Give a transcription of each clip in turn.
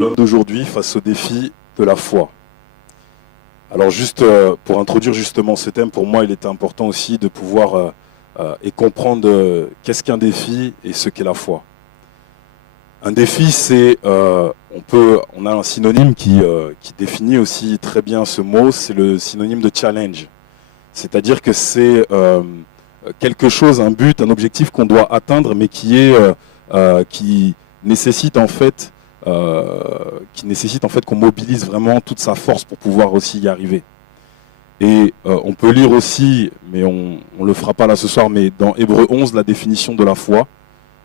l'homme d'aujourd'hui face au défi de la foi. Alors juste pour introduire justement ce thème, pour moi il était important aussi de pouvoir et comprendre qu'est-ce qu'un défi et ce qu'est la foi. Un défi, c'est, on a un synonyme qui définit aussi très bien ce mot, c'est le synonyme de challenge. C'est-à-dire que c'est quelque chose, un but, un objectif qu'on doit atteindre, mais qui nécessite en fait qu'on mobilise vraiment toute sa force pour pouvoir aussi y arriver. Et on peut lire aussi, mais on le fera pas là ce soir, mais dans Hébreux 11, la définition de la foi,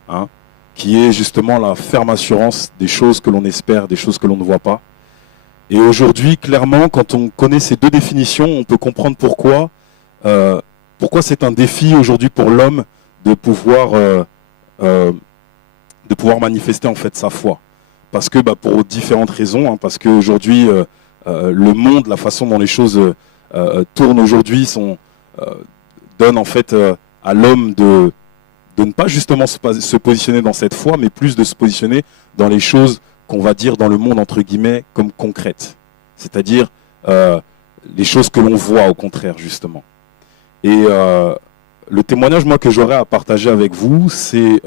hein, qui est justement la ferme assurance des choses que l'on espère, des choses que l'on ne voit pas. Et aujourd'hui, clairement, quand on connaît ces deux définitions, on peut comprendre pourquoi c'est un défi aujourd'hui pour l'homme de pouvoir manifester en fait sa foi. Parce que pour différentes raisons, hein, parce qu'aujourd'hui, le monde, la façon dont les choses tournent aujourd'hui, donne en fait à l'homme de ne pas justement se positionner dans cette foi, mais plus de se positionner dans les choses qu'on va dire dans le monde, entre guillemets, comme concrètes. C'est-à-dire les choses que l'on voit, au contraire, justement. Et le témoignage, moi, que j'aurais à partager avec vous, c'est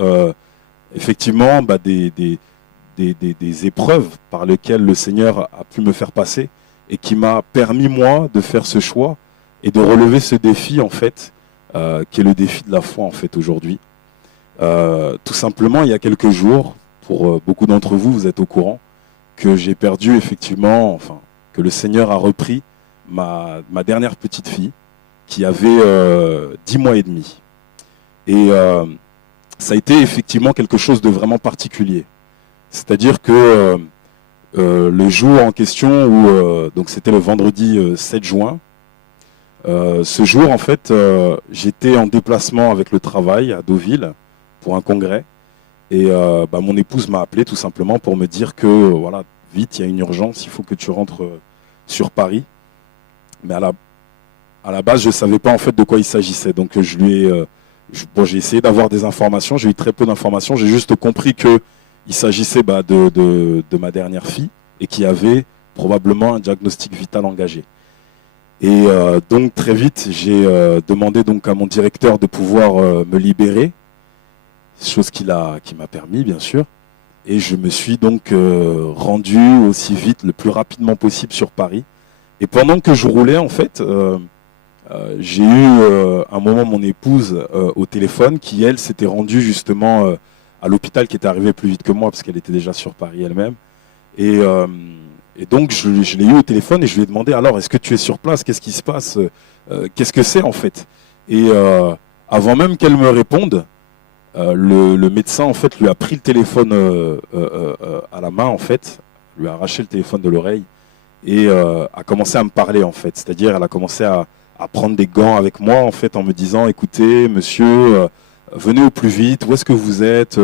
effectivement des épreuves par lesquelles le Seigneur a pu me faire passer et qui m'a permis, moi, de faire ce choix et de relever ce défi, en fait, qui est le défi de la foi, en fait, aujourd'hui. Tout simplement, il y a quelques jours, pour beaucoup d'entre vous, vous êtes au courant, que j'ai perdu effectivement, enfin, que le Seigneur a repris ma dernière petite fille, qui avait 10 mois et demi. Et ça a été effectivement quelque chose de vraiment particulier. C'est-à-dire que le jour en question, où donc c'était le vendredi 7 juin, ce jour, en fait, j'étais en déplacement avec le travail à Deauville, pour un congrès, et mon épouse m'a appelé tout simplement pour me dire que voilà, vite, il y a une urgence, il faut que tu rentres sur Paris. Mais à la base, je ne savais pas en fait de quoi il s'agissait, donc j'ai essayé d'avoir des informations, j'ai eu très peu d'informations, j'ai juste compris qu'il s'agissait de ma dernière fille et qui avait probablement un diagnostic vital engagé. Et donc très vite, j'ai demandé donc à mon directeur de pouvoir me libérer, chose qui m'a permis bien sûr, et je me suis donc rendu aussi vite, le plus rapidement possible sur Paris. Et pendant que je roulais en fait, j'ai eu un moment mon épouse au téléphone qui elle s'était rendue justement à l'hôpital, qui était arrivée plus vite que moi parce qu'elle était déjà sur Paris elle-même. Et donc je l'ai eu au téléphone et je lui ai demandé alors est-ce que tu es sur place, qu'est-ce qui se passe, qu'est-ce que c'est en fait. Et avant même qu'elle me réponde, le médecin en fait lui a pris le téléphone à la main en fait, lui a arraché le téléphone de l'oreille et a commencé à me parler en fait. C'est-à-dire elle a commencé à prendre des gants avec moi en fait en me disant écoutez monsieur, venez au plus vite, où est-ce que vous êtes,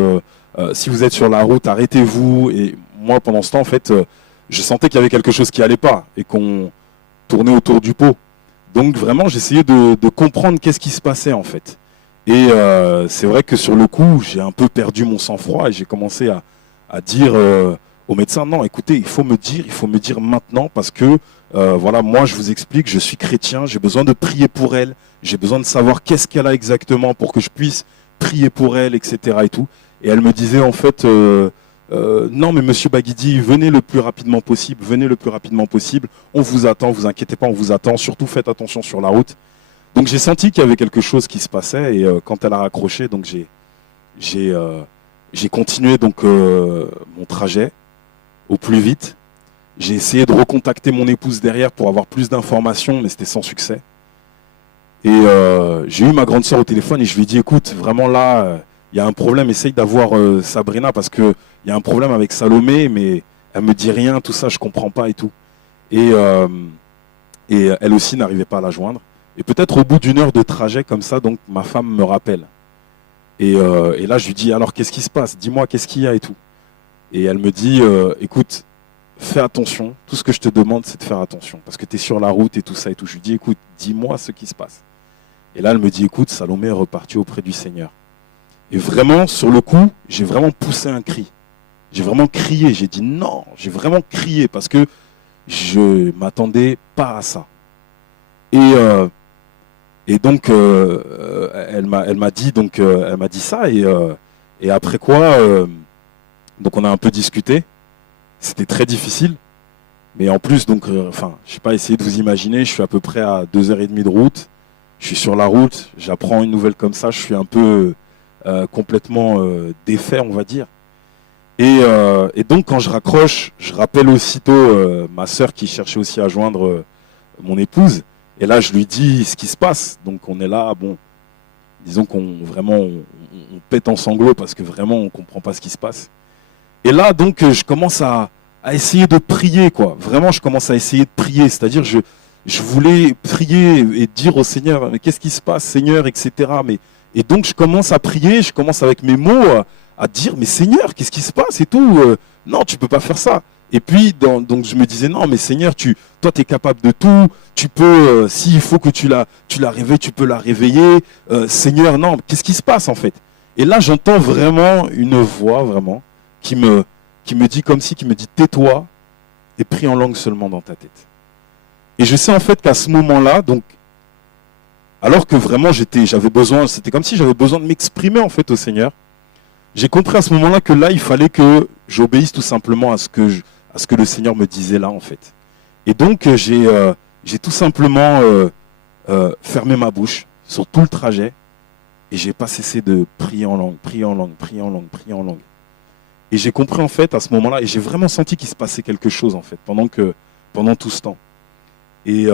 si vous êtes sur la route arrêtez-vous. Et moi pendant ce temps en fait je sentais qu'il y avait quelque chose qui allait pas et qu'on tournait autour du pot. Donc vraiment j'essayais de comprendre qu'est-ce qui se passait en fait. Et c'est vrai que sur le coup, j'ai un peu perdu mon sang-froid et j'ai commencé à dire au médecin, non, écoutez, il faut me dire maintenant parce que, voilà, moi je vous explique, je suis chrétien, j'ai besoin de prier pour elle, j'ai besoin de savoir qu'est-ce qu'elle a exactement pour que je puisse prier pour elle, etc. et tout. Et elle me disait en fait, non mais monsieur Baguidi, venez le plus rapidement possible, on vous attend, vous inquiétez pas, on vous attend, surtout faites attention sur la route. Donc j'ai senti qu'il y avait quelque chose qui se passait et quand elle a raccroché, donc j'ai continué donc mon trajet au plus vite. J'ai essayé de recontacter mon épouse derrière pour avoir plus d'informations, mais c'était sans succès. Et j'ai eu ma grande sœur au téléphone et je lui ai dit écoute, vraiment là, il y a un problème, essaye d'avoir Sabrina parce que il y a un problème avec Salomé, mais elle me dit rien, tout ça, je comprends pas et tout. Et elle aussi n'arrivait pas à la joindre. Et peut-être au bout d'une heure de trajet comme ça, donc ma femme me rappelle. Et là, je lui dis, alors qu'est-ce qui se passe? Dis-moi, qu'est-ce qu'il y a et tout. Et elle me dit, écoute, fais attention. Tout ce que je te demande, c'est de faire attention. Parce que tu es sur la route et tout ça et tout. Je lui dis, écoute, dis-moi ce qui se passe. Et là, elle me dit, écoute, Salomé est reparti auprès du Seigneur. Et vraiment, sur le coup, j'ai vraiment poussé un cri. J'ai vraiment crié, j'ai dit non, j'ai vraiment crié parce que je m'attendais pas à ça. Et donc elle m'a dit ça et après quoi donc on a un peu discuté. C'était très difficile, mais en plus donc je sais pas, essayez de vous imaginer, je suis à peu près à 2h30 de route. Je suis sur la route, j'apprends une nouvelle comme ça, je suis un peu complètement défait, on va dire. Et donc quand je raccroche, je rappelle aussitôt ma sœur qui cherchait aussi à joindre mon épouse. Et là, je lui dis ce qui se passe. Donc on est là, bon, disons qu'on pète en sanglots parce que vraiment on comprend pas ce qui se passe. Et là, donc, je commence à essayer de prier, quoi. Vraiment, je commence à essayer de prier. C'est-à-dire, je voulais prier et dire au Seigneur, mais qu'est-ce qui se passe, Seigneur, etc. Et donc, je commence à prier, je commence avec mes mots à dire, mais Seigneur, qu'est-ce qui se passe et tout. Non, tu peux pas faire ça. Et puis, donc, je me disais, non, mais Seigneur, toi, tu es capable de tout. Tu peux, s'il faut que tu la réveilles, tu peux la réveiller. Seigneur, non, qu'est-ce qui se passe, en fait? Et là, j'entends vraiment une voix, vraiment, qui me dit comme si, qui me dit tais-toi et prie en langue seulement dans ta tête. Et je sais en fait qu'à ce moment-là, donc, alors que vraiment j'avais besoin, c'était comme si j'avais besoin de m'exprimer en fait au Seigneur, j'ai compris à ce moment-là que là, il fallait que j'obéisse tout simplement à ce que le Seigneur me disait là en fait. Et donc j'ai tout simplement fermé ma bouche sur tout le trajet et j'ai pas cessé de prier en langue, prier en langue, prier en langue, prier en langue. Et j'ai compris en fait à ce moment-là, et j'ai vraiment senti qu'il se passait quelque chose en fait, pendant tout ce temps. Et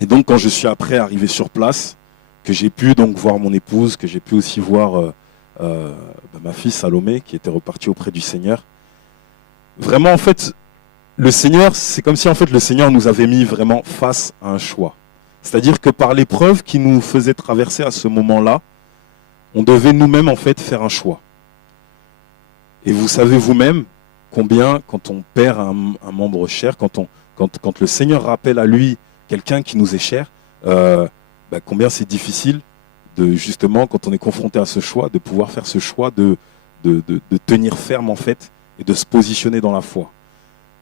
donc quand je suis après arrivé sur place, que j'ai pu donc voir mon épouse, que j'ai pu aussi voir ma fille Salomé, qui était repartie auprès du Seigneur. Vraiment en fait, le Seigneur, c'est comme si en fait le Seigneur nous avait mis vraiment face à un choix. C'est-à-dire que par l'épreuve qui nous faisait traverser à ce moment-là, on devait nous-mêmes en fait faire un choix. Et vous savez vous-même combien, quand on perd un membre cher, quand le Seigneur rappelle à lui quelqu'un qui nous est cher, combien c'est difficile de justement, quand on est confronté à ce choix, de pouvoir faire ce choix de tenir ferme en fait et de se positionner dans la foi.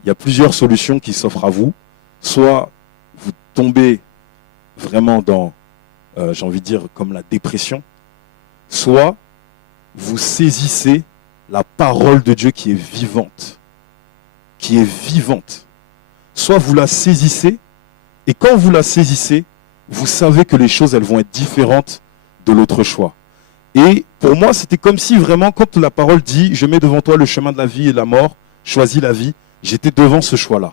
Il y a plusieurs solutions qui s'offrent à vous. Soit vous tombez vraiment dans, j'ai envie de dire, comme la dépression, soit vous saisissez la parole de Dieu qui est vivante. Qui est vivante. Soit vous la saisissez, et quand vous la saisissez, vous savez que les choses, elles vont être différentes de l'autre choix. Et pour moi, c'était comme si vraiment, quand la parole dit « Je mets devant toi le chemin de la vie et de la mort, choisis la vie », j'étais devant ce choix-là.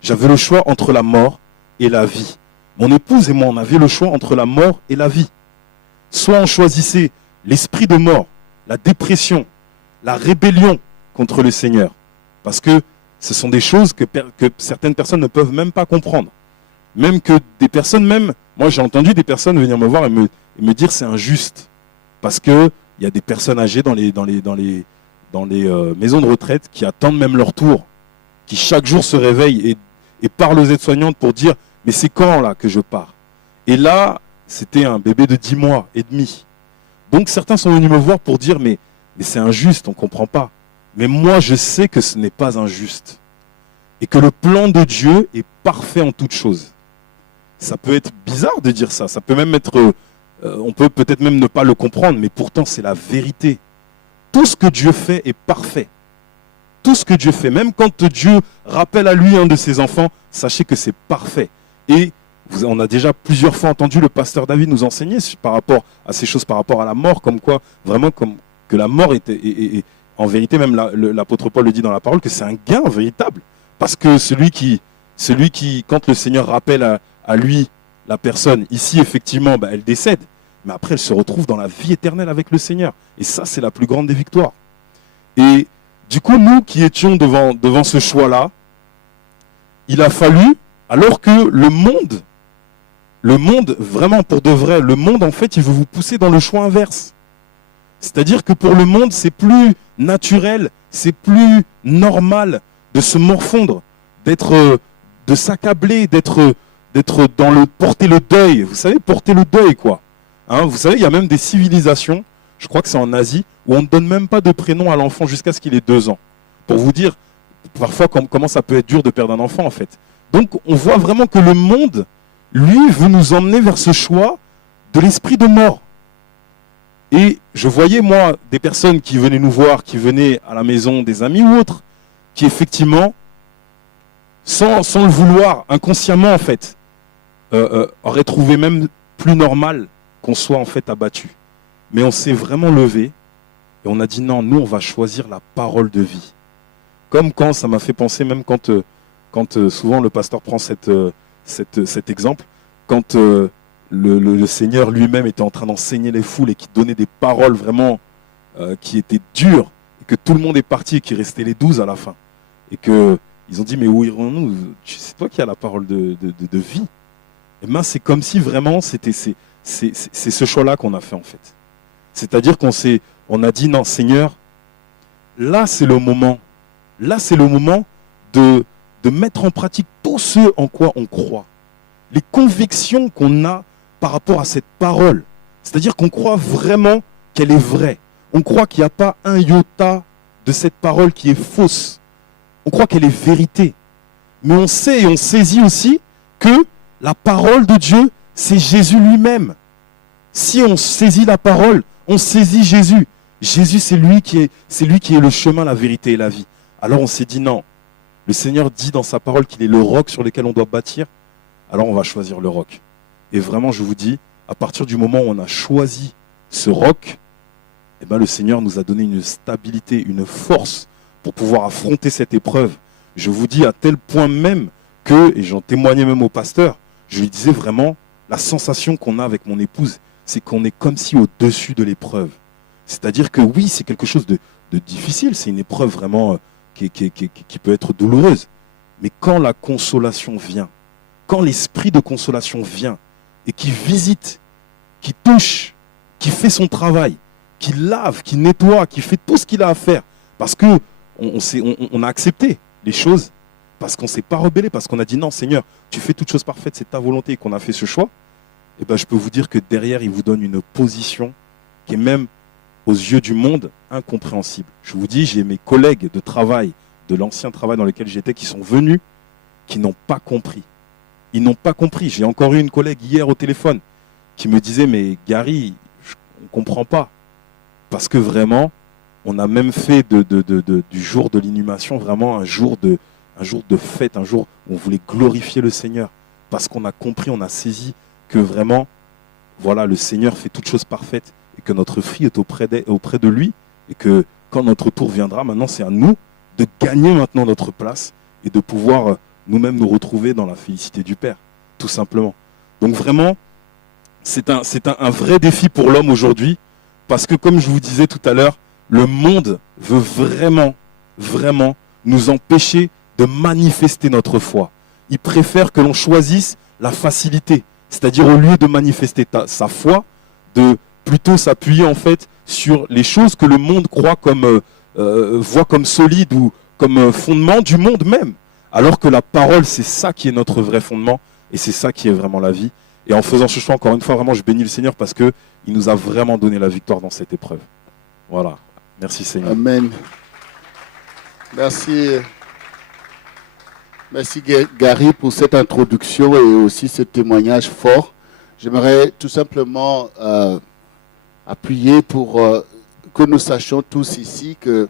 J'avais le choix entre la mort et la vie. Mon épouse et moi, on avait le choix entre la mort et la vie. Soit on choisissait l'esprit de mort, la dépression, la rébellion contre le Seigneur. Parce que ce sont des choses que certaines personnes ne peuvent même pas comprendre. Même que des personnes, moi j'ai entendu des personnes venir me voir et me dire c'est injuste. Parce qu'il y a des personnes âgées dans les maisons de retraite qui attendent même leur tour. Qui chaque jour se réveillent et parlent aux aides-soignantes pour dire mais c'est quand là que je pars? Et là, c'était un bébé de 10 mois et demi. Donc certains sont venus me voir pour dire mais c'est injuste, on ne comprend pas. Mais moi, je sais que ce n'est pas injuste. Et que le plan de Dieu est parfait en toutes choses. Ça peut être bizarre de dire ça. Ça peut même être... on peut peut-être même ne pas le comprendre, mais pourtant, c'est la vérité. Tout ce que Dieu fait est parfait. Tout ce que Dieu fait. Même quand Dieu rappelle à lui un de ses enfants, sachez que c'est parfait. Et on a déjà plusieurs fois entendu le pasteur David nous enseigner par rapport à ces choses, par rapport à la mort, comme quoi, vraiment, comme que la mort était, en vérité, même l'apôtre Paul le dit dans la parole, que c'est un gain véritable. Parce que celui qui quand le Seigneur rappelle à lui, la personne, ici, effectivement, elle décède. Mais après, elle se retrouve dans la vie éternelle avec le Seigneur. Et ça, c'est la plus grande des victoires. Et du coup, nous qui étions devant ce choix-là, il a fallu, alors que le monde, vraiment pour de vrai, le monde, en fait, il veut vous pousser dans le choix inverse. C'est-à-dire que pour le monde, c'est plus naturel, c'est plus normal de se morfondre, de s'accabler, d'être porter le deuil. Vous savez, porter le deuil, quoi. Hein, vous savez, il y a même des civilisations, je crois que c'est en Asie, où on ne donne même pas de prénom à l'enfant jusqu'à ce qu'il ait 2 ans. pour vous dire parfois comment ça peut être dur de perdre un enfant en fait. Donc on voit vraiment que le monde, lui, veut nous emmener vers ce choix de l'esprit de mort. Et je voyais moi des personnes qui venaient nous voir, qui venaient à la maison des amis ou autres, qui effectivement, sans le vouloir, inconsciemment en fait, auraient trouvé même plus normal qu'on soit en fait abattu. Mais on s'est vraiment levé et on a dit non, nous on va choisir la parole de vie. Comme quand, ça m'a fait penser, même quand souvent le pasteur prend cet exemple, quand le Seigneur lui-même était en train d'enseigner les foules et qui donnait des paroles vraiment qui étaient dures, et que tout le monde est parti et qu'il restait les 12 à la fin. Et qu'ils ont dit, mais où irons-nous? C'est toi qui as la parole de vie. Et bien c'est comme si vraiment c'est ce choix-là qu'on a fait en fait. C'est-à-dire on a dit, non Seigneur, là c'est le moment. Là c'est le moment de mettre en pratique tout ce en quoi on croit. Les convictions qu'on a par rapport à cette parole. C'est-à-dire qu'on croit vraiment qu'elle est vraie. On croit qu'il n'y a pas un iota de cette parole qui est fausse. On croit qu'elle est vérité. Mais on sait et on saisit aussi que la parole de Dieu, c'est Jésus lui-même. Si on saisit la parole, on saisit Jésus. Jésus, c'est lui qui est le chemin, la vérité et la vie. Alors on s'est dit non. Le Seigneur dit dans sa parole qu'il est le roc sur lequel on doit bâtir. Alors on va choisir le roc. Et vraiment, je vous dis, à partir du moment où on a choisi ce roc, eh ben, le Seigneur nous a donné une stabilité, une force pour pouvoir affronter cette épreuve. Je vous dis à tel point même que, et j'en témoignais même au pasteur, je lui disais vraiment, la sensation qu'on a avec mon épouse, c'est qu'on est comme si au-dessus de l'épreuve. C'est-à-dire que oui, c'est quelque chose de difficile, c'est une épreuve vraiment qui peut être douloureuse. Mais quand la consolation vient, quand l'esprit de consolation vient et qui visite, qui touche, qui fait son travail, qui lave, qui nettoie, qui fait tout ce qu'il a à faire, parce qu'on a accepté les choses, parce qu'on ne s'est pas rebellé, parce qu'on a dit non Seigneur, tu fais toutes choses parfaites, c'est ta volonté, et qu'on a fait ce choix, et ben, je peux vous dire que derrière, il vous donne une position qui est même aux yeux du monde incompréhensible. Je vous dis, j'ai mes collègues de travail, de l'ancien travail dans lequel j'étais, qui sont venus, qui n'ont pas compris. Ils n'ont pas compris. J'ai encore eu une collègue hier au téléphone qui me disait, mais Gary, on ne comprend pas. Parce que vraiment, on a même fait du jour de l'inhumation vraiment un jour de fête, un jour où on voulait glorifier le Seigneur. Parce qu'on a compris, on a saisi que vraiment, voilà, le Seigneur fait toutes choses parfaites et que notre fille est auprès de lui et que quand notre tour viendra, maintenant c'est à nous de gagner maintenant notre place et de pouvoir nous-mêmes nous retrouver dans la félicité du Père, tout simplement. Donc vraiment, c'est un vrai défi pour l'homme aujourd'hui, parce que comme je vous disais tout à l'heure, le monde veut vraiment, vraiment nous empêcher de manifester notre foi. Il préfère que l'on choisisse la facilité, c'est-à-dire au lieu de manifester sa foi, de plutôt s'appuyer en fait sur les choses que le monde croit voit comme solides ou comme fondement du monde même. Alors que la parole, c'est ça qui est notre vrai fondement et c'est ça qui est vraiment la vie. Et en faisant ce choix, encore une fois, vraiment, je bénis le Seigneur parce qu'il nous a vraiment donné la victoire dans cette épreuve. Voilà. Merci Seigneur. Amen. Merci. Merci Gary pour cette introduction et aussi ce témoignage fort. J'aimerais tout simplement appuyer pour que nous sachions tous ici que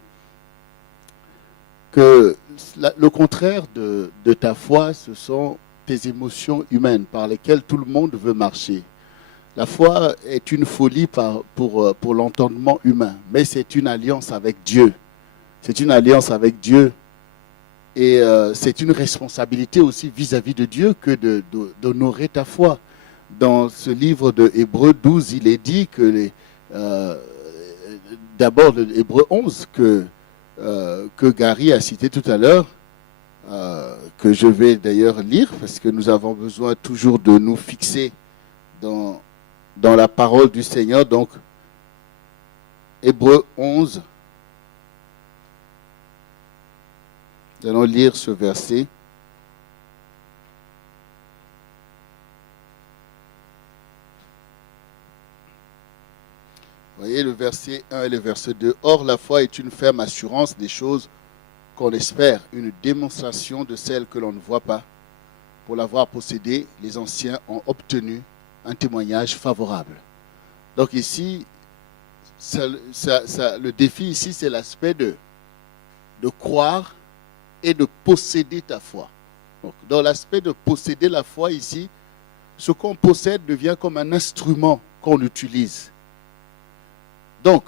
le contraire de ta foi, ce sont tes émotions humaines par lesquelles tout le monde veut marcher. La foi est une folie pour l'entendement humain, mais c'est une alliance avec Dieu. C'est une alliance avec Dieu. Et c'est une responsabilité aussi vis-à-vis de Dieu que d'honorer ta foi. Dans ce livre de Hébreux 12, il est dit que d'abord le Hébreux 11 que Gary a cité tout à l'heure, que je vais d'ailleurs lire parce que nous avons besoin toujours de nous fixer dans la parole du Seigneur. Donc, Hébreux 11, nous allons lire ce verset. Vous voyez le verset 1 et le verset 2. Or, la foi est une ferme assurance des choses qu'on espère une démonstration de celle que l'on ne voit pas. Pour l'avoir possédée, les anciens ont obtenu un témoignage favorable. Donc ici, le défi ici, c'est l'aspect de croire et de posséder ta foi. Donc, dans l'aspect de posséder la foi ici, ce qu'on possède devient comme un instrument qu'on utilise. Donc,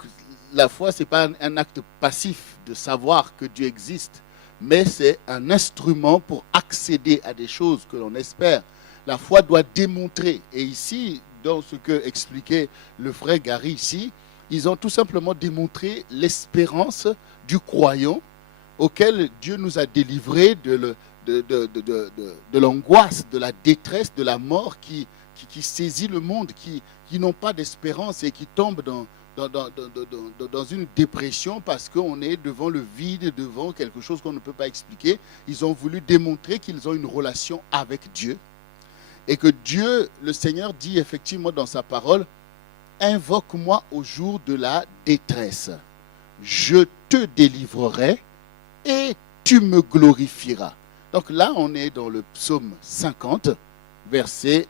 la foi, ce n'est pas un acte passif de savoir que Dieu existe, mais c'est un instrument pour accéder à des choses que l'on espère. La foi doit démontrer. Et ici, dans ce que expliquait le frère Gary ici, ils ont tout simplement démontré l'espérance du croyant auquel Dieu nous a délivrés de l'angoisse, de la détresse, de la mort qui saisit le monde, qui n'ont pas d'espérance et qui tombent dans une dépression parce qu'on est devant le vide, devant quelque chose qu'on ne peut pas expliquer. Ils ont voulu démontrer qu'ils ont une relation avec Dieu et que Dieu, le Seigneur, dit effectivement dans sa parole, « Invoque-moi au jour de la détresse. Je te délivrerai et tu me glorifieras. » Donc là, on est dans le psaume 50, verset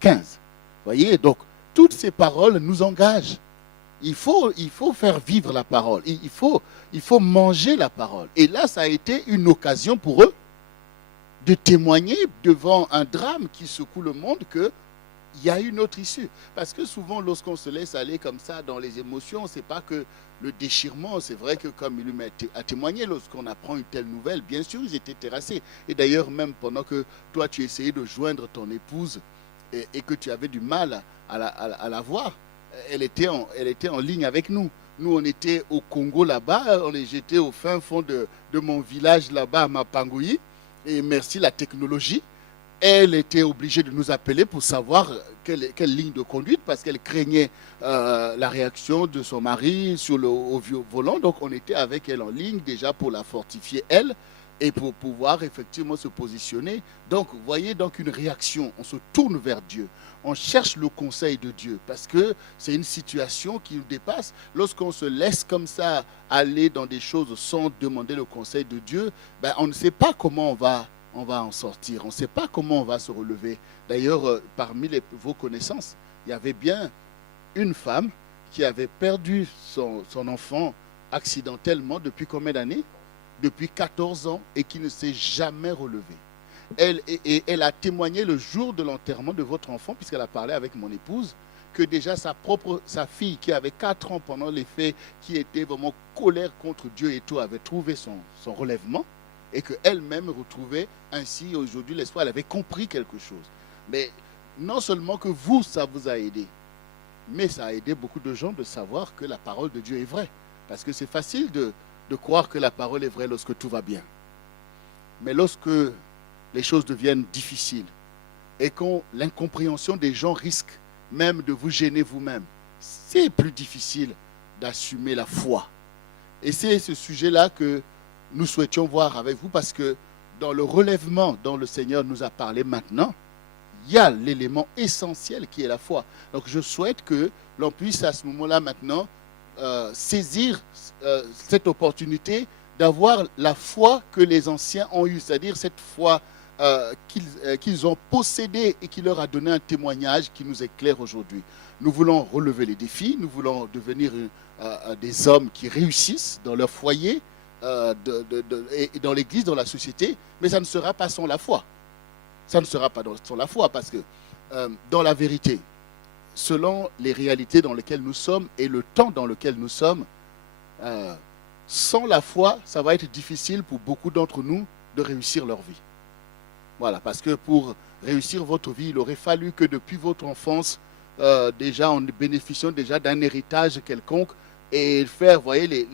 15. Vous voyez, donc toutes ces paroles nous engagent. Il faut faire vivre la parole. Il faut manger la parole. Et là, ça a été une occasion pour eux de témoigner devant un drame qui secoue le monde qu'il y a une autre issue. Parce que souvent, lorsqu'on se laisse aller comme ça dans les émotions, ce n'est pas que le déchirement. C'est vrai que comme il lui a témoigné, lorsqu'on apprend une telle nouvelle, bien sûr, ils étaient terrassés. Et d'ailleurs, même pendant que toi, tu essayais de joindre ton épouse et que tu avais du mal à la voir, elle était en ligne avec nous. Nous, on était au Congo là-bas, j'étais au fin fond de mon village là-bas à Mapangoui, et merci la technologie. Elle était obligée de nous appeler pour savoir quelle ligne de conduite, parce qu'elle craignait la réaction de son mari au volant. Donc on était avec elle en ligne déjà pour la fortifier elle et pour pouvoir effectivement se positionner. Donc vous voyez donc une réaction, on se tourne vers Dieu. On cherche le conseil de Dieu parce que c'est une situation qui nous dépasse. Lorsqu'on se laisse comme ça aller dans des choses sans demander le conseil de Dieu, ben on ne sait pas comment on va en sortir. On ne sait pas comment on va se relever. D'ailleurs, parmi vos connaissances, il y avait bien une femme qui avait perdu son enfant accidentellement depuis combien d'années? Depuis 14 ans et qui ne s'est jamais relevée. Elle a témoigné le jour de l'enterrement de votre enfant, puisqu'elle a parlé avec mon épouse, que déjà sa fille qui avait 4 ans pendant les faits, qui était vraiment colère contre Dieu et tout, avait trouvé son relèvement et qu'elle-même retrouvait ainsi aujourd'hui l'espoir. Elle avait compris quelque chose. Mais non seulement que vous, ça vous a aidé, mais ça a aidé beaucoup de gens de savoir que la parole de Dieu est vraie. Parce que c'est facile de croire que la parole est vraie lorsque tout va bien. Mais lorsque les choses deviennent difficiles et quand l'incompréhension des gens risque même de vous gêner vous-même, c'est plus difficile d'assumer la foi. Et c'est ce sujet-là que nous souhaitions voir avec vous, parce que dans le relèvement dont le Seigneur nous a parlé maintenant, il y a l'élément essentiel qui est la foi. Donc je souhaite que l'on puisse à ce moment-là maintenant saisir cette opportunité d'avoir la foi que les anciens ont eue, c'est-à-dire cette foi qu'ils ont possédée et qui leur a donné un témoignage qui nous éclaire aujourd'hui. Nous voulons relever les défis, nous voulons devenir des hommes qui réussissent dans leur foyer, et dans l'église, dans la société, mais ça ne sera pas sans la foi. Ça ne sera pas sans la foi, parce que dans la vérité, selon les réalités dans lesquelles nous sommes et le temps dans lequel nous sommes, sans la foi, ça va être difficile pour beaucoup d'entre nous de réussir leur vie. Voilà, parce que pour réussir votre vie, il aurait fallu que depuis votre enfance, déjà en bénéficiant déjà d'un héritage quelconque, et faire, vous voyez,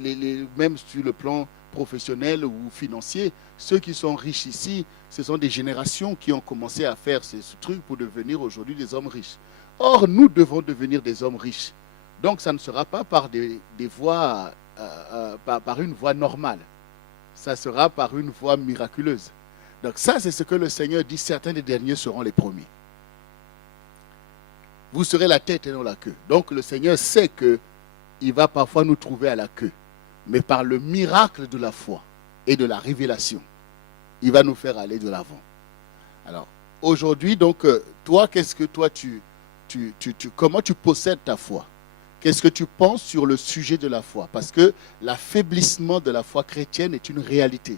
même sur le plan professionnel ou financier, ceux qui sont riches ici, ce sont des générations qui ont commencé à faire ce truc pour devenir aujourd'hui des hommes riches. Or, nous devons devenir des hommes riches. Donc, ça ne sera pas par des voies, par une voie normale. Ça sera par une voie miraculeuse. Donc ça, c'est ce que le Seigneur dit, certains des derniers seront les premiers. Vous serez la tête et non la queue. Donc, le Seigneur sait qu'il va parfois nous trouver à la queue. Mais par le miracle de la foi, et de la révélation. Il va nous faire aller de l'avant. Alors, aujourd'hui, donc, toi, qu'est-ce que toi, comment tu possèdes ta foi? Qu'est-ce que tu penses sur le sujet de la foi? Parce que l'affaiblissement de la foi chrétienne est une réalité.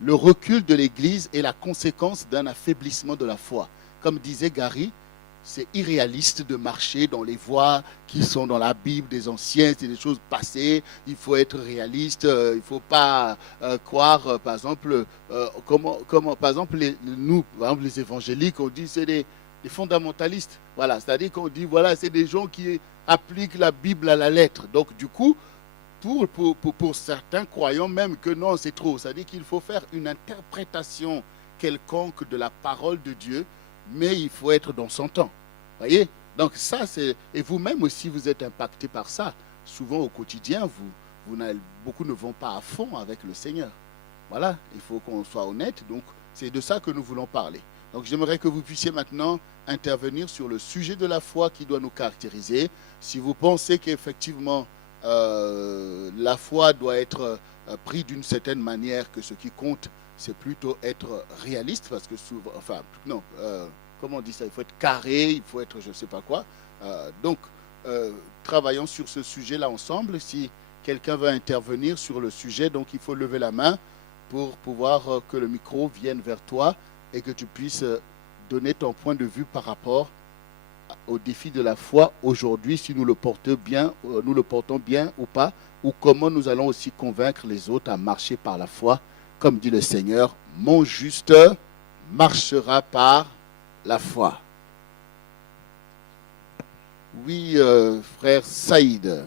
Le recul de l'Église est la conséquence d'un affaiblissement de la foi. Comme disait Gary, c'est irréaliste de marcher dans les voies qui sont dans la Bible des anciens, c'est des choses passées, il faut être réaliste, il ne faut pas croire, par exemple, par exemple, nous, par exemple, les évangéliques, on dit c'est des fondamentalistes. Voilà, c'est-à-dire qu'on dit, voilà, c'est des gens qui appliquent la Bible à la lettre. Donc, du coup, pour certains croyants même que non, c'est trop. C'est-à-dire qu'il faut faire une interprétation quelconque de la parole de Dieu, mais il faut être dans son temps. Voyez? Donc ça, c'est... Et vous-même aussi, vous êtes impacté par ça. Souvent, au quotidien, beaucoup ne vont pas à fond avec le Seigneur. Voilà, il faut qu'on soit honnête. Donc, c'est de ça que nous voulons parler. Donc, j'aimerais que vous puissiez maintenant intervenir sur le sujet de la foi qui doit nous caractériser. Si vous pensez qu'effectivement, la foi doit être prise d'une certaine manière, que ce qui compte, c'est plutôt être réaliste, parce que souvent, enfin, non, comment on dit ça? Il faut être carré, il faut être je ne sais pas quoi. Donc, travaillons sur ce sujet-là ensemble. Si quelqu'un veut intervenir sur le sujet, donc il faut lever la main pour pouvoir que le micro vienne vers toi et que tu puisses donner ton point de vue par rapport au défi de la foi aujourd'hui, si nous le portons bien ou pas, ou comment nous allons aussi convaincre les autres à marcher par la foi. Comme dit le Seigneur, mon juste marchera par la foi. Oui, frère Saïd.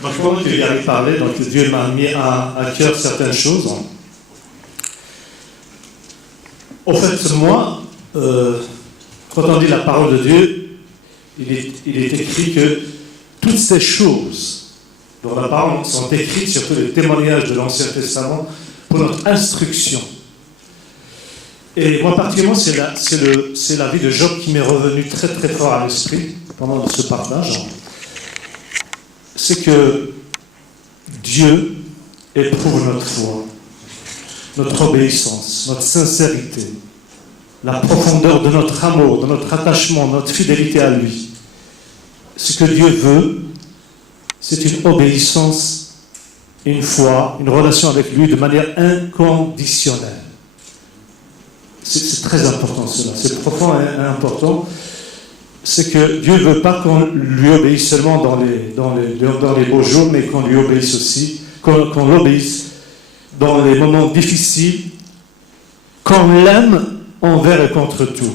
Moi, je crois que Gary parlait, donc Dieu m'a mis à cœur certaines choses. Au fait, moi, quand on dit la parole de Dieu, il est écrit que toutes ces choses dont la parole sont écrites, surtout les témoignages de l'Ancien Testament, pour notre instruction. Et moi, particulièrement, c'est la vie de Job qui m'est revenue très très fort à l'esprit pendant ce partage. C'est que Dieu éprouve notre foi, notre obéissance, notre sincérité, la profondeur de notre amour, de notre attachement, notre fidélité à lui. Ce que Dieu veut, c'est une obéissance, une foi, une relation avec lui de manière inconditionnelle. C'est très important cela, c'est profond et important. C'est que Dieu ne veut pas qu'on lui obéisse seulement dans les beaux jours, mais qu'on lui obéisse aussi, qu'on l'obéisse dans les moments difficiles, qu'on l'aime envers et contre tout.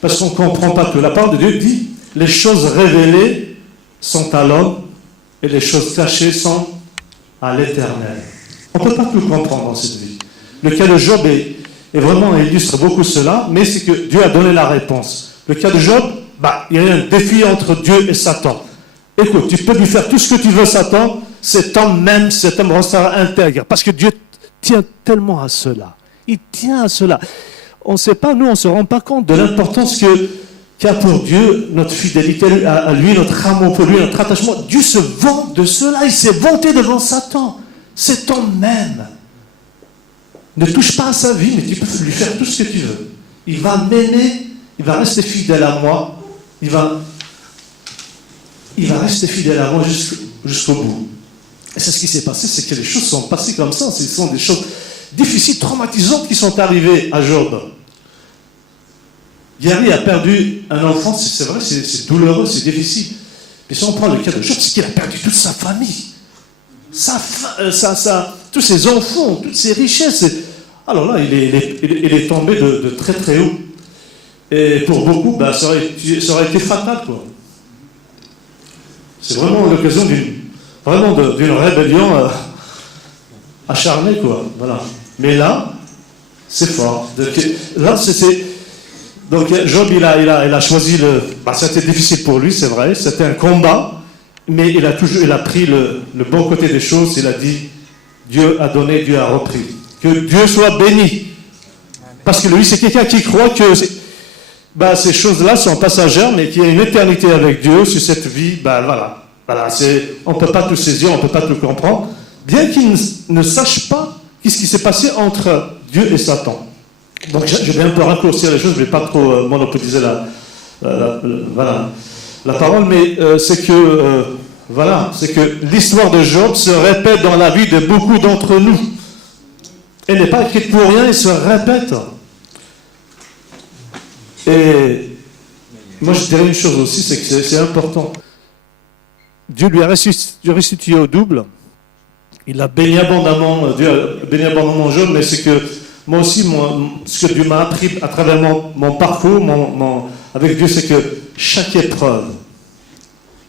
Parce qu'on ne comprend pas que la parole de Dieu dit les choses révélées sont à l'homme et les choses cachées sont à l'Éternel. On ne peut pas tout comprendre dans cette vie. Le cas de Job vraiment illustre beaucoup cela, mais c'est que Dieu a donné la réponse. Le cas de Job, il y a un défi entre Dieu et Satan. Écoute, tu peux lui faire tout ce que tu veux, Satan, cet homme restera intègre. Parce que Dieu tient tellement à cela. Il tient à cela. On ne sait pas, nous, on ne se rend pas compte de l'importance qu'a pour Dieu notre fidélité à lui, notre amour pour lui, notre attachement. Dieu se vante de cela. Il s'est vanté devant Satan. Cet homme même. Ne touche pas à sa vie, mais tu peux lui faire tout ce que tu veux. Il va m'aimer, il va rester fidèle à moi, il va rester fidèle à moi jusqu'au bout. Et c'est ce qui s'est passé, c'est que les choses sont passées comme ça. Ce sont des choses difficiles, traumatisantes qui sont arrivées à Job. Gary a perdu un enfant, c'est vrai, c'est douloureux, c'est difficile. Mais si on prend le cas de Job, c'est qu'il a perdu toute sa famille. Tous ses enfants, toutes ses richesses. Alors là, il est tombé de très très haut. Et pour beaucoup, ça aurait été fatal, quoi. C'est vraiment l'occasion d'une rébellion acharnée, quoi. Voilà. Mais là, c'est fort. Là, donc Job, il a choisi c'était difficile pour lui, c'est vrai. C'était un combat. Mais il a pris le bon côté des choses. Il a dit, Dieu a donné, Dieu a repris. Que Dieu soit béni. Parce que lui, c'est quelqu'un qui croit que ces choses-là sont passagères, mais qu'il y a une éternité avec Dieu sur cette vie. Voilà. Voilà, on ne peut pas tout saisir, on ne peut pas tout comprendre, bien qu'il ne sache pas qu'est-ce qui s'est passé entre Dieu et Satan. Donc je vais un peu raccourcir les choses, je ne vais pas trop monopoliser la parole, mais c'est que l'histoire de Job se répète dans la vie de beaucoup d'entre nous. Elle n'est pas écrite pour rien, elle se répète. Et moi je dirais une chose aussi, c'est que c'est important. Dieu lui a restitué au double. Il a béni abondamment, Dieu a béni abondamment Job, mais c'est que moi aussi, ce que Dieu m'a appris à travers mon parcours avec Dieu, c'est que chaque épreuve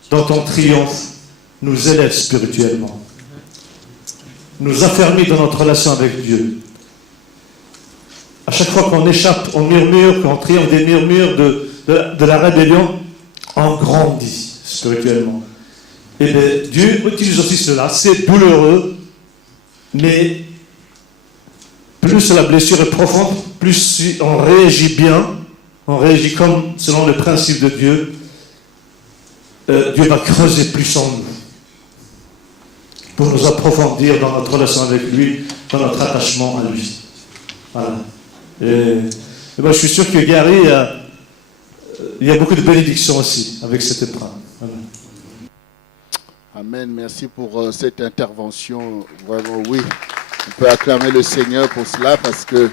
dont on triomphe nous élève spirituellement, nous affermit dans notre relation avec Dieu. À chaque fois qu'on échappe, on murmure, qu'on triomphe des murmures de la rébellion, on grandit spirituellement. Et bien, Dieu utilise aussi cela, c'est douloureux, mais plus la blessure est profonde, plus on réagit bien, on réagit comme selon le principe de Dieu, Dieu va creuser plus en nous pour nous approfondir dans notre relation avec lui, dans notre attachement à lui. Voilà. Et ben, je suis sûr que Gary, il y a beaucoup de bénédictions aussi avec cette épreuve. Voilà. Amen. Merci pour cette intervention. Vraiment, oui. On peut acclamer le Seigneur pour cela parce que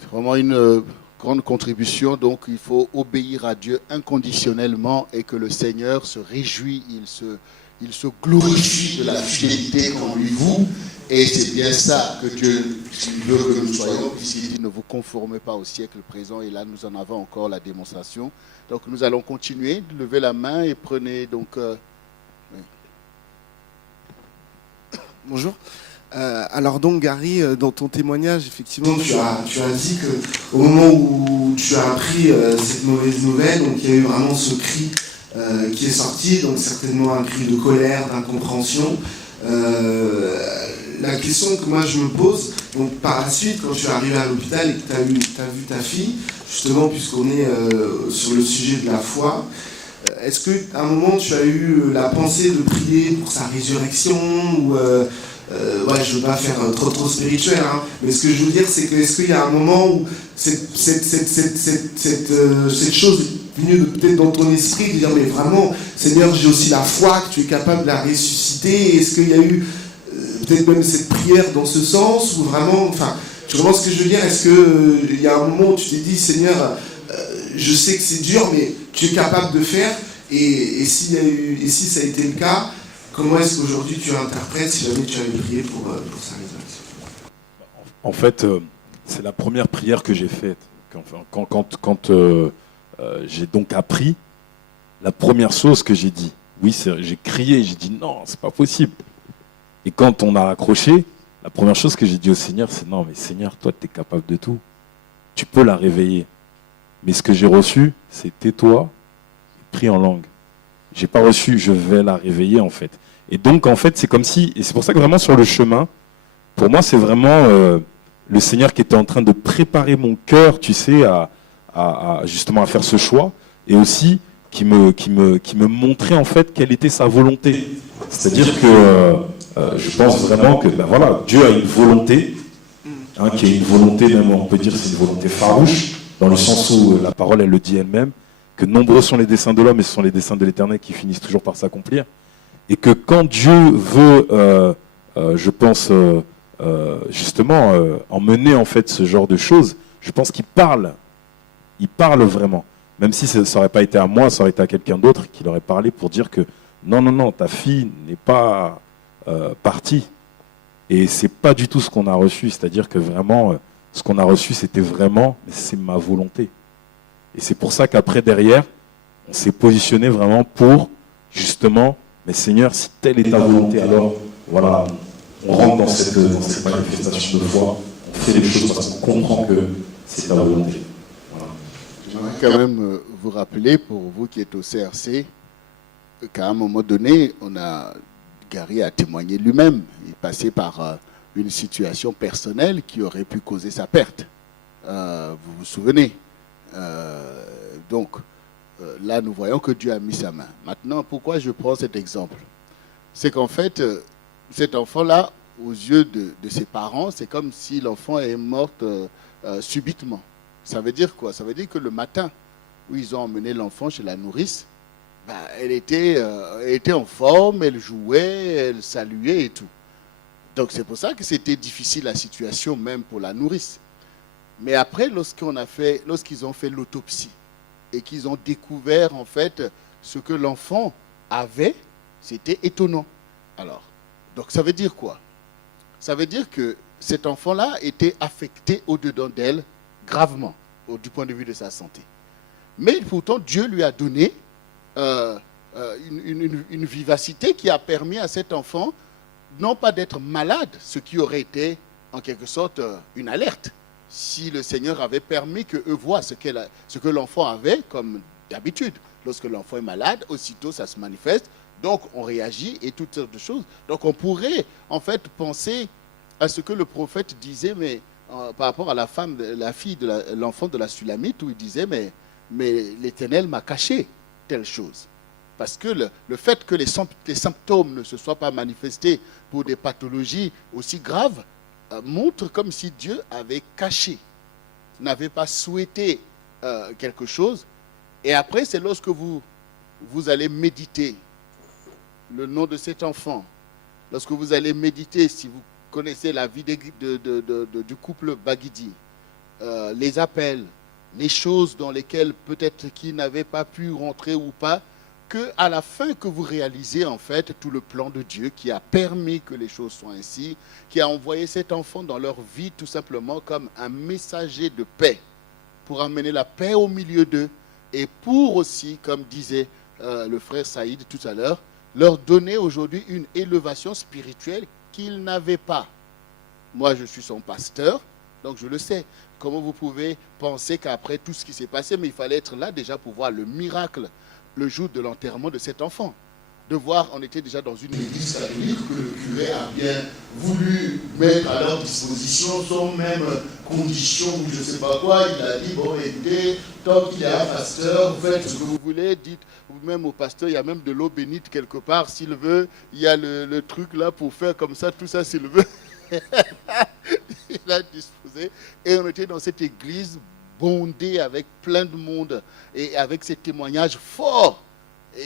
c'est vraiment une grande contribution. Donc, il faut obéir à Dieu inconditionnellement et que le Seigneur se réjouit, il se glorifie de la fidélité qu'on lui voue. Et c'est bien ça que Dieu veut que nous soyons, puisqu'il dit ne vous conformez pas au siècle présent. Et là, nous en avons encore la démonstration. Donc, nous allons continuer. Levez la main et prenez donc... oui. Bonjour. Alors donc Gary, dans ton témoignage, effectivement, tu as dit qu'au moment où tu as appris cette mauvaise nouvelle, donc il y a eu vraiment ce cri qui est sorti, donc certainement un cri de colère, d'incompréhension. La question que moi je me pose, donc par la suite, quand tu es arrivé à l'hôpital et que tu as vu ta fille, justement puisqu'on est sur le sujet de la foi, est-ce qu'à un moment tu as eu la pensée de prier pour sa résurrection ou ouais, je ne veux pas faire trop spirituel, hein, mais ce que je veux dire, c'est que est-ce qu'il y a un moment où cette chose est venue peut-être dans ton esprit, de dire mais vraiment, Seigneur, j'ai aussi la foi que tu es capable de la ressusciter. Est-ce qu'il y a eu peut-être même cette prière dans ce sens, ou vraiment, enfin, tu comprends ce que je veux dire? Est-ce qu'il y a un moment où tu t'es dit, Seigneur, je sais que c'est dur, mais tu es capable de faire, et si ça a été le cas, comment est-ce qu'aujourd'hui tu interprètes si jamais tu avais prié pour sa résurrection? En fait, c'est la première prière que j'ai faite. Quand j'ai donc appris, la première chose que j'ai dit, oui, j'ai crié, j'ai dit non, c'est pas possible. Et quand on a accroché, la première chose que j'ai dit au Seigneur, c'est non, mais Seigneur, toi, tu es capable de tout. Tu peux la réveiller. Mais ce que j'ai reçu, c'est tais-toi, prie en langue. J'ai pas reçu, je vais la réveiller en fait. Et donc en fait, c'est comme si, et c'est pour ça que vraiment sur le chemin, pour moi, c'est vraiment le Seigneur qui était en train de préparer mon cœur, tu sais, justement à faire ce choix, et aussi qui me montrait en fait quelle était sa volonté. C'est-à-dire que je pense vraiment que ben voilà, Dieu a une volonté, hein, qui est une volonté, même on peut dire c'est une volonté farouche, dans le sens où la parole elle le dit elle-même, que nombreux sont les desseins de l'homme et ce sont les desseins de l'Éternel qui finissent toujours par s'accomplir. Et que quand Dieu veut, je pense, justement, emmener en fait ce genre de choses, je pense qu'il parle. Il parle vraiment. Même si ça n'aurait pas été à moi, ça aurait été à quelqu'un d'autre qui l'aurait parlé pour dire que non, ta fille n'est pas partie. Et c'est pas du tout ce qu'on a reçu. C'est-à-dire que vraiment, ce qu'on a reçu, c'était vraiment, c'est ma volonté. Et c'est pour ça qu'après, derrière, on s'est positionné vraiment pour, justement, mais Seigneur, si telle est ta volonté, alors, voilà, on rentre dans cette manifestation de foi, on fait les choses parce qu'on comprend que c'est ta volonté. Voilà. J'aimerais quand même vous rappeler, pour vous qui êtes au CRC, qu'à un moment donné, Gary a témoigné lui-même. Il est passé par une situation personnelle qui aurait pu causer sa perte. Vous vous souvenez? Donc, là, nous voyons que Dieu a mis sa main. Maintenant, pourquoi je prends cet exemple? C'est qu'en fait, cet enfant-là, aux yeux de ses parents, c'est comme si l'enfant est mort subitement. Ça veut dire quoi? Ça veut dire que le matin où ils ont emmené l'enfant chez la nourrice, elle était en forme, elle jouait, elle saluait et tout. Donc c'est pour ça que c'était difficile la situation même pour la nourrice. Mais après, lorsqu'ils ont fait l'autopsie et qu'ils ont découvert en fait ce que l'enfant avait, c'était étonnant. Alors, donc ça veut dire quoi? Ça veut dire que cet enfant-là était affecté au-dedans d'elle gravement, du point de vue de sa santé. Mais pourtant, Dieu lui a donné une vivacité qui a permis à cet enfant, non pas d'être malade, ce qui aurait été en quelque sorte une alerte, si le Seigneur avait permis qu'eux voient ce que l'enfant avait, comme d'habitude. Lorsque l'enfant est malade, aussitôt ça se manifeste, donc on réagit et toutes sortes de choses. Donc on pourrait en fait penser à ce que le prophète disait, mais par rapport à la fille de l'enfant de la Sulamite, où il disait, mais l'Éternel m'a caché telle chose. Parce que le fait que les symptômes ne se soient pas manifestés pour des pathologies aussi graves montre comme si Dieu avait caché, n'avait pas souhaité quelque chose. Et après, c'est lorsque vous allez méditer le nom de cet enfant, lorsque vous allez méditer, si vous connaissez la vie du couple Baguidi, les appels, les choses dans lesquelles peut-être qu'ils n'avaient pas pu rentrer ou pas, qu'à la fin que vous réalisez en fait tout le plan de Dieu qui a permis que les choses soient ainsi, qui a envoyé cet enfant dans leur vie tout simplement comme un messager de paix, pour amener la paix au milieu d'eux et pour aussi, comme disait le frère Saïd tout à l'heure, leur donner aujourd'hui une élévation spirituelle qu'ils n'avaient pas. Moi, je suis son pasteur, donc je le sais. Comment vous pouvez penser qu'après tout ce qui s'est passé, mais il fallait être là déjà pour voir le miracle le jour de l'enterrement de cet enfant. De voir, on était déjà dans une église catholique que le curé a bien voulu mettre à leur disposition sans même condition ou je ne sais pas quoi. Il a dit, bon écoutez, tant qu'il y a un pasteur, vous faites ce que vous voulez, dites vous-même au pasteur, il y a même de l'eau bénite quelque part, s'il veut, il y a le truc là pour faire comme ça, tout ça s'il veut. Il a disposé et on était dans cette église bondée avec plein de monde et avec ces témoignages forts.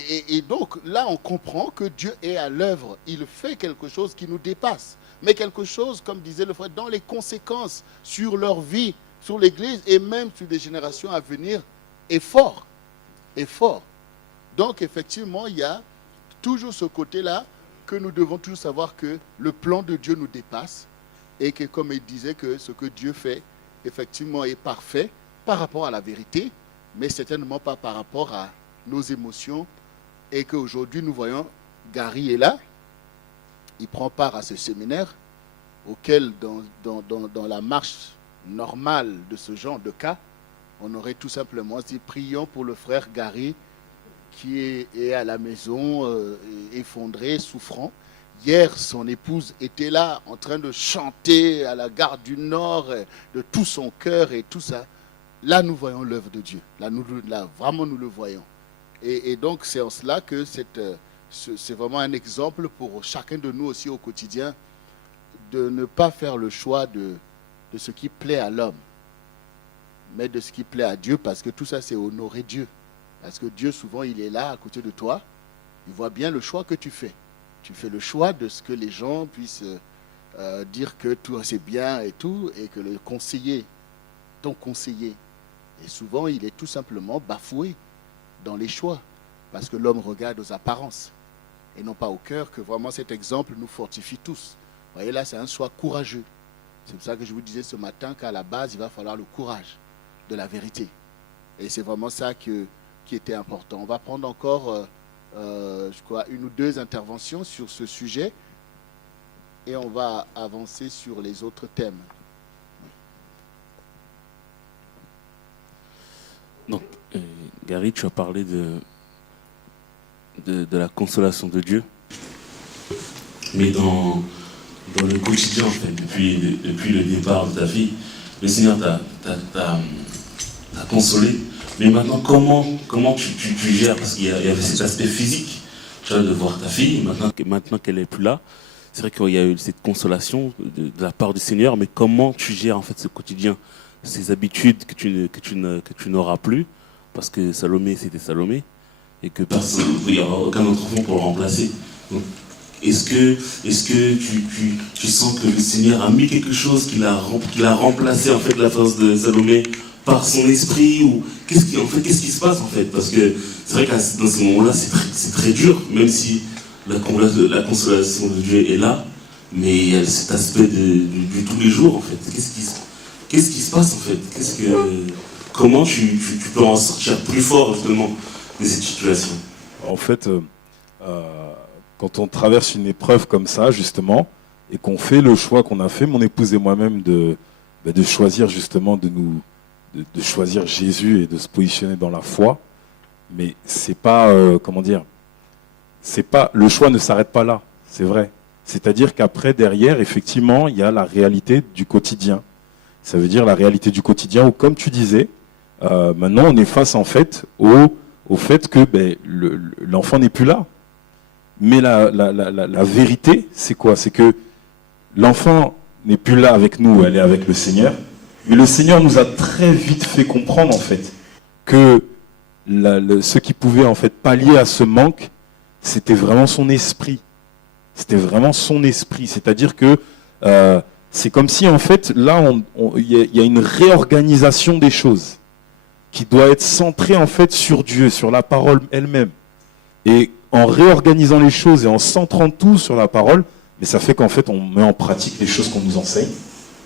Et donc là, on comprend que Dieu est à l'œuvre. Il fait quelque chose qui nous dépasse. Mais quelque chose, comme disait le frère, dans les conséquences sur leur vie, sur l'Église et même sur les générations à venir, est fort. Est fort. Donc effectivement, il y a toujours ce côté-là que nous devons toujours savoir que le plan de Dieu nous dépasse et que, comme il disait, que ce que Dieu fait, effectivement, est parfait par rapport à la vérité, mais certainement pas par rapport à nos émotions. Et qu'aujourd'hui, nous voyons, Gary est là, il prend part à ce séminaire auquel, dans la marche normale de ce genre de cas, on aurait tout simplement dit, prions pour le frère Gary qui est à la maison, effondré, souffrant. Hier, son épouse était là, en train de chanter à la gare du Nord, de tout son cœur et tout ça. Là, nous voyons l'œuvre de Dieu. Là, vraiment, nous le voyons. Et donc, c'est en cela que c'est vraiment un exemple pour chacun de nous aussi au quotidien de ne pas faire le choix de ce qui plaît à l'homme, mais de ce qui plaît à Dieu, parce que tout ça, c'est honorer Dieu. Parce que Dieu, souvent, il est là à côté de toi. Il voit bien le choix que tu fais. Tu fais le choix de ce que les gens puissent dire que tout c'est bien et tout, et que le conseiller, ton conseiller, et souvent, il est tout simplement bafoué dans les choix, parce que l'homme regarde aux apparences et non pas au cœur, que vraiment cet exemple nous fortifie tous. Vous voyez, là, c'est un choix courageux. C'est pour ça que je vous disais ce matin qu'à la base, il va falloir le courage de la vérité. Et c'est vraiment ça qui était important. On va prendre encore, je crois, 1 ou 2 interventions sur ce sujet et on va avancer sur les autres thèmes. Donc, Gary, tu as parlé de la consolation de Dieu, mais dans le quotidien, en fait, depuis le départ de ta vie, le Seigneur t'as consolé. Mais maintenant, comment tu gères? Parce qu'il y avait cet aspect physique, tu vois, de voir ta fille, maintenant qu'elle n'est plus là. C'est vrai qu'il y a eu cette consolation de la part du Seigneur, mais comment tu gères en fait ce quotidien, ces habitudes que tu n'auras plus, parce que Salomé c'était Salomé, et que personne, il n'y aura aucun autre enfant pour le remplacer. Donc, est-ce que tu sens que le Seigneur a mis quelque chose qu'il a remplacé en fait la force de Salomé par son esprit, ou qu'est-ce qui se passe en fait? Parce que c'est vrai que dans ce moment-là c'est très dur, même si la consolation de Dieu est là, mais il y a cet aspect du tous les jours en fait. Qu'est-ce qui se passe en fait? Comment tu peux en sortir plus fort justement de cette situation? En fait, quand on traverse une épreuve comme ça, justement, et qu'on fait le choix qu'on a fait, mon épouse et moi-même, de choisir justement de choisir Jésus et de se positionner dans la foi, mais c'est pas, c'est pas, le choix ne s'arrête pas là, c'est vrai. C'est-à-dire qu'après, derrière, effectivement, il y a la réalité du quotidien. Ça veut dire la réalité du quotidien où, comme tu disais, maintenant on est face en fait au fait que l'enfant n'est plus là. Mais la vérité, c'est quoi? C'est que l'enfant n'est plus là avec nous, elle est avec le Seigneur. Mais le Seigneur nous a très vite fait comprendre en fait que ce qui pouvait en fait pallier à ce manque, c'était vraiment son esprit. C'était vraiment son esprit. C'est-à-dire que c'est comme si en fait là il y a une réorganisation des choses qui doit être centrée en fait sur Dieu, sur la parole elle-même. Et en réorganisant les choses et en centrant tout sur la parole, mais ça fait qu'en fait on met en pratique les choses qu'on nous enseigne.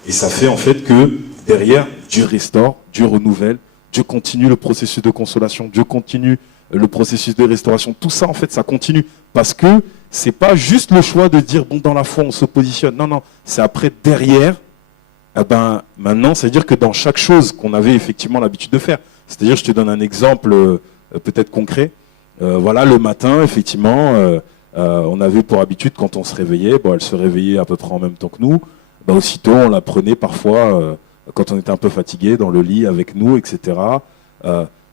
Et ça fait en fait que derrière, Dieu restaure, Dieu renouvelle, Dieu continue le processus de consolation, Dieu continue le processus de restauration. Tout ça en fait ça continue. Parce que c'est pas juste le choix de dire bon dans la foi on se positionne. Non, c'est après derrière, maintenant c'est-à-dire que dans chaque chose qu'on avait effectivement l'habitude de faire. C'est-à-dire, je te donne un exemple peut-être concret. Voilà, le matin, effectivement, on avait pour habitude, quand on se réveillait, elle se réveillait à peu près en même temps que nous, aussitôt on la prenait parfois, quand on était un peu fatigué, dans le lit avec nous, etc.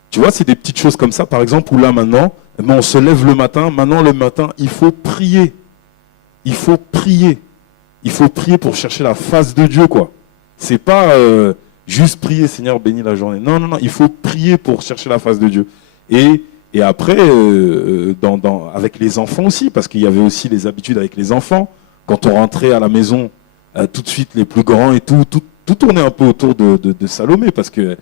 Tu vois, c'est des petites choses comme ça, par exemple, où là maintenant, on se lève le matin, le matin, il faut prier. Il faut prier. Il faut prier pour chercher la face de Dieu, quoi. C'est pas juste prier, Seigneur, bénis la journée. Non, il faut prier pour chercher la face de Dieu. Et après, avec les enfants aussi, parce qu'il y avait aussi les habitudes avec les enfants. Quand on rentrait à la maison, tout de suite, les plus grands et tout tournait un peu autour de Salomé, parce qu'elle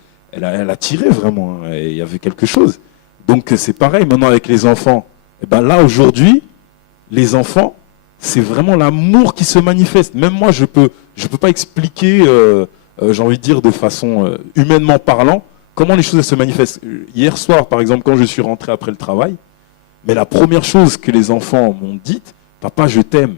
attirait vraiment, hein, et il y avait quelque chose. Donc c'est pareil, maintenant avec les enfants. Et là, aujourd'hui, les enfants, c'est vraiment l'amour qui se manifeste. Même moi, je peux pas expliquer, j'ai envie de dire, de façon humainement parlant, comment les choses se manifestent. Hier soir, par exemple, quand je suis rentré après le travail, mais la première chose que les enfants m'ont dite, papa, je t'aime.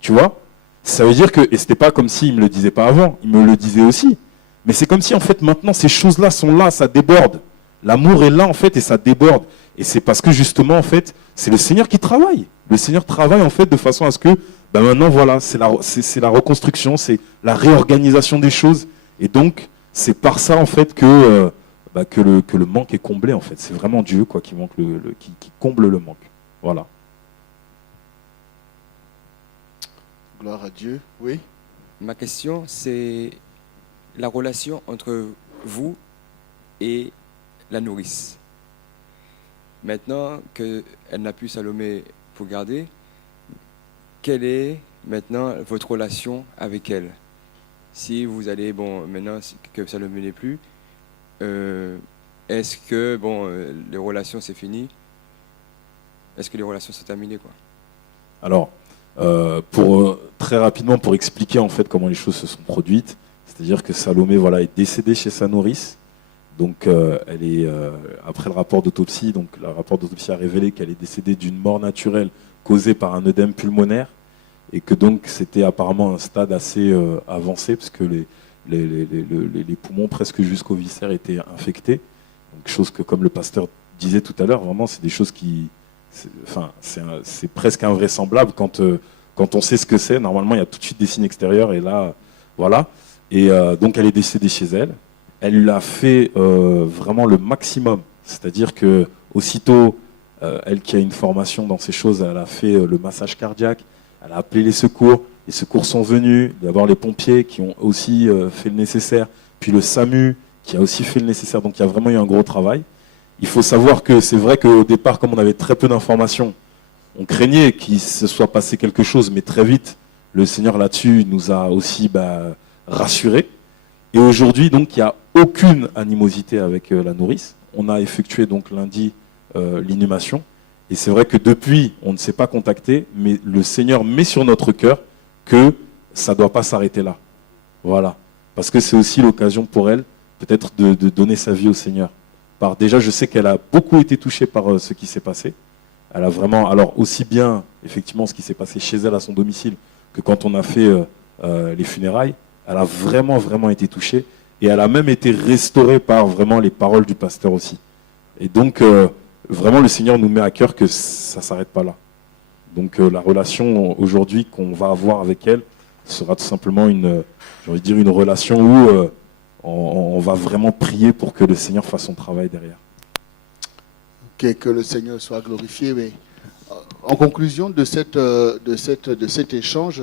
Tu vois? Ça veut dire que, et c'était pas comme s'ils me le disaient pas avant, ils me le disaient aussi. Mais c'est comme si, en fait, maintenant, ces choses-là sont là, ça déborde. L'amour est là, en fait, et ça déborde. Et c'est parce que, justement, en fait, c'est le Seigneur qui travaille. Le Seigneur travaille, en fait, de façon à ce que, maintenant, voilà, c'est la reconstruction, c'est la réorganisation des choses. Et donc, c'est par ça, en fait, que le manque est comblé, en fait. C'est vraiment Dieu, quoi, qui comble le manque. Voilà. Gloire à Dieu, oui. Ma question, c'est la relation entre vous et la nourrice. Maintenant qu'elle n'a plus Salomé pour garder, quelle est maintenant votre relation avec elle? Si vous allez, maintenant que Salomé n'est plus, est-ce que, les relations c'est fini? Est-ce que les relations sont terminées, quoi? Alors, très rapidement, pour expliquer en fait comment les choses se sont produites, c'est-à-dire que Salomé est décédée chez sa nourrice. Donc, elle est après le rapport d'autopsie, donc le rapport d'autopsie a révélé qu'elle est décédée d'une mort naturelle causée par un œdème pulmonaire, et que donc c'était apparemment un stade assez avancé, parce que les poumons presque jusqu'aux viscères étaient infectés. Donc, chose que, comme le pasteur disait tout à l'heure, vraiment c'est des choses qui, c'est presque invraisemblable quand on sait ce que c'est. Normalement, il y a tout de suite des signes extérieurs, et là, voilà. Et donc, elle est décédée chez elle. elle a fait vraiment le maximum. C'est-à-dire que aussitôt, elle qui a une formation dans ces choses, elle a fait le massage cardiaque, elle a appelé les secours sont venus, d'abord les pompiers qui ont aussi fait le nécessaire, puis le SAMU qui a aussi fait le nécessaire, donc il y a vraiment eu un gros travail. Il faut savoir que c'est vrai qu'au départ, comme on avait très peu d'informations, on craignait qu'il se soit passé quelque chose, mais très vite, le Seigneur là-dessus nous a aussi rassurés. Et aujourd'hui, donc, il n'y a aucune animosité avec la nourrice. On a effectué donc lundi l'inhumation. Et c'est vrai que depuis, on ne s'est pas contacté, mais le Seigneur met sur notre cœur que ça ne doit pas s'arrêter là. Voilà. Parce que c'est aussi l'occasion pour elle, peut-être, de donner sa vie au Seigneur. Déjà, je sais qu'elle a beaucoup été touchée par ce qui s'est passé. Elle a vraiment, alors aussi bien, effectivement, ce qui s'est passé chez elle à son domicile, que quand on a fait les funérailles, elle a vraiment, vraiment été touchée. Et elle a même été restaurée par vraiment les paroles du pasteur aussi. Et donc, vraiment, le Seigneur nous met à cœur que ça ne s'arrête pas là. Donc, la relation aujourd'hui qu'on va avoir avec elle sera tout simplement une relation où on va vraiment prier pour que le Seigneur fasse son travail derrière. Que le Seigneur soit glorifié. Mais en conclusion de cet échange,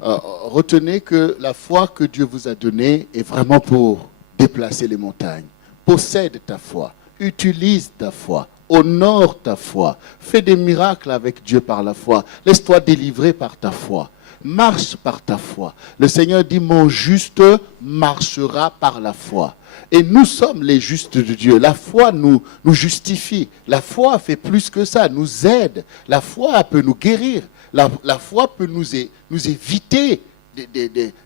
retenez que la foi que Dieu vous a donnée est vraiment pour déplacer les montagnes. Possède ta foi, utilise ta foi, honore ta foi, fais des miracles avec Dieu par la foi, laisse-toi délivrer par ta foi, marche par ta foi. Le Seigneur dit, mon juste marchera par la foi. Et nous sommes les justes de Dieu. La foi nous justifie. La foi fait plus que ça, nous aide. La foi peut nous guérir. La foi peut nous éviter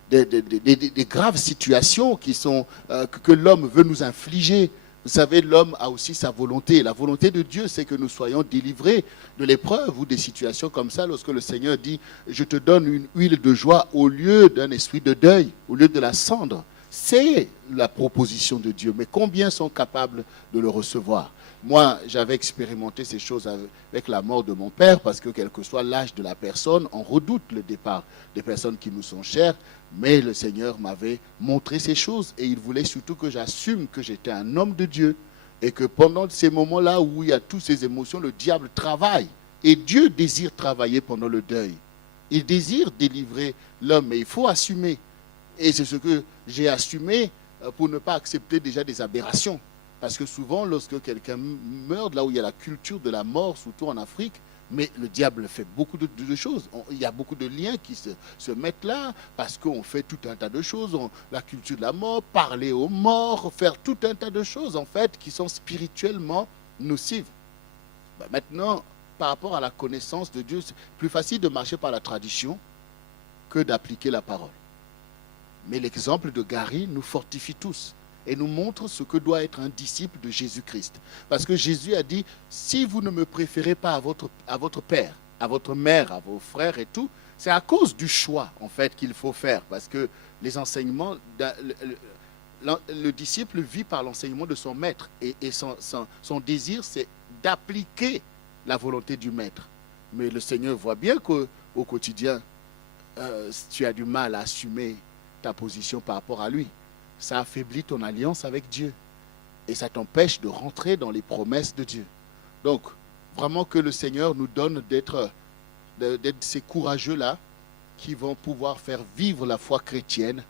des graves situations que l'homme veut nous infliger. Vous savez, l'homme a aussi sa volonté. La volonté de Dieu, c'est que nous soyons délivrés de l'épreuve ou des situations comme ça. Lorsque le Seigneur dit, je te donne une huile de joie au lieu d'un esprit de deuil, au lieu de la cendre. C'est la proposition de Dieu. Mais combien sont capables de le recevoir? Moi, j'avais expérimenté ces choses avec la mort de mon père, parce que quel que soit l'âge de la personne, on redoute le départ des personnes qui nous sont chères. Mais le Seigneur m'avait montré ces choses et il voulait surtout que j'assume que j'étais un homme de Dieu et que pendant ces moments-là où il y a toutes ces émotions, le diable travaille. Et Dieu désire travailler pendant le deuil. Il désire délivrer l'homme, mais il faut assumer. Et c'est ce que j'ai assumé pour ne pas accepter déjà des aberrations. Parce que souvent, lorsque quelqu'un meurt, là où il y a la culture de la mort, surtout en Afrique, mais le diable fait beaucoup de choses. Il y a beaucoup de liens qui se mettent là, parce qu'on fait tout un tas de choses. La culture de la mort, parler aux morts, faire tout un tas de choses, en fait, qui sont spirituellement nocives. Maintenant, par rapport à la connaissance de Dieu, c'est plus facile de marcher par la tradition que d'appliquer la parole. Mais l'exemple de Gary nous fortifie tous et nous montre ce que doit être un disciple de Jésus-Christ. Parce que Jésus a dit, si vous ne me préférez pas à votre père, à votre mère, à vos frères et tout, c'est à cause du choix, en fait, qu'il faut faire. Parce que les enseignements, le disciple vit par l'enseignement de son maître. Et son désir, c'est d'appliquer la volonté du maître. Mais le Seigneur voit bien qu'au quotidien, tu as du mal à assumer ta position par rapport à lui. Ça affaiblit ton alliance avec Dieu. Et ça t'empêche de rentrer dans les promesses de Dieu. Donc, vraiment que le Seigneur nous donne d'être ces courageux-là qui vont pouvoir faire vivre la foi chrétienne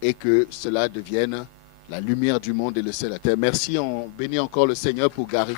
et que cela devienne la lumière du monde et le sel de la terre. Merci, on bénit encore le Seigneur pour Gary.